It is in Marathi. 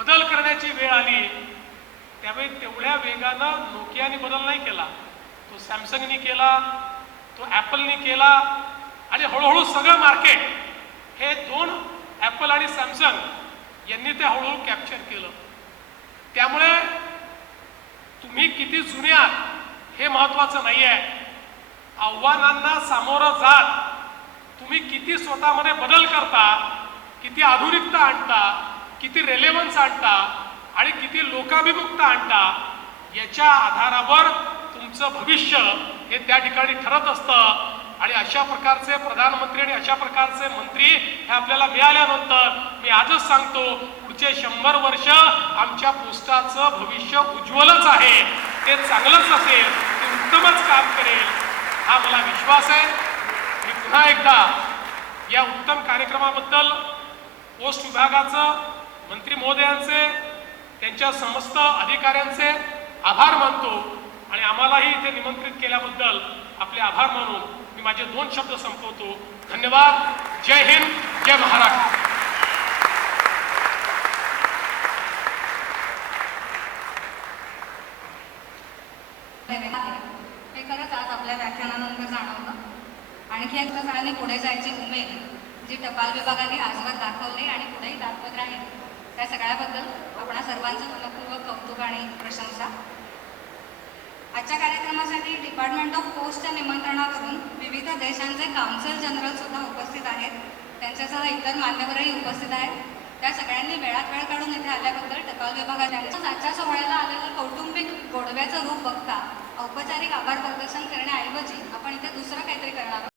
बदल करण्याची वेळ आली त्यावेळी तेवढ्या वेगानं नोकियाने बदल नाही केला, तो सॅमसंगनी केला, तो ॲपलनी केला आणि हळूहळू सगळं मार्केट हे दोन ॲपल आणि सॅमसंग यांनी ते हळूहळू कॅप्चर केलं. त्यामुळे तुम्ही किती जुने आहात हे महत्त्वाचं नाही आहे, आव्हानांना सामोरं जात तुम्ही किती स्वतःमध्ये बदल करता, किती आधुनिकता आणता, किती रेलेव्हन्स आणता आणि किती लोकाभिमुखता आणता याच्या आधारावर तुमचं भविष्य हे त्या ठिकाणी ठरत असतं. आणि अशा प्रकारचे प्रधानमंत्री आणि अशा प्रकारचे मंत्री हे आपल्याला मिळाल्यानंतर मी आजच सांगतो पुढचे 100 वर्ष आमच्या पोस्टाचं भविष्य उज्ज्वलच आहे, ते चांगलंच असेल, ते उत्तमच काम करेल हा मला विश्वास आहे. मी पुन्हा एकदा या उत्तम कार्यक्रमाबद्दल पोस्ट विभागाचं, मंत्री महोदयांचे, त्यांच्या समस्त अधिकाऱ्यांचे आभार मानतो आणि आम्हालाही इथे निमंत्रित केल्याबद्दल आपले आभार मानून मी माझे 2 शब्द संपवतो. धन्यवाद. जय हिंद, जय महाराष्ट्र. हे खरंच आज आपल्या व्याख्यानानंतर जाणवलं. आणखी एकदा सगळ्यांनी पुढे जायची उमेद जी टपाल विभागाने आजवर दाखवली आणि पुढेही दाखवत राहील त्या सगळ्याबद्दल आपणा सर्वांचं मनपूर्वक कौतुक आणि प्रशंसा. आजच्या कार्यक्रमासाठी डिपार्टमेंट ऑफ पोस्टच्या निमंत्रणावरून विविध देशांचे काउन्सिल जनरल सुद्धा उपस्थित आहेत, त्यांच्यासह इतर मान्यवरही उपस्थित आहेत. त्या सगळ्यांनी वेळात वेळ काढून इथे आल्याबद्दल टपाल विभागाच्या आजच्या सोहळ्याला आलेलं कौटुंबिक गोडव्याचं रूप बघता औपचारिक आभार प्रदर्शन करण्याऐवजी आपण इथे दुसरं काहीतरी करणार आहोत.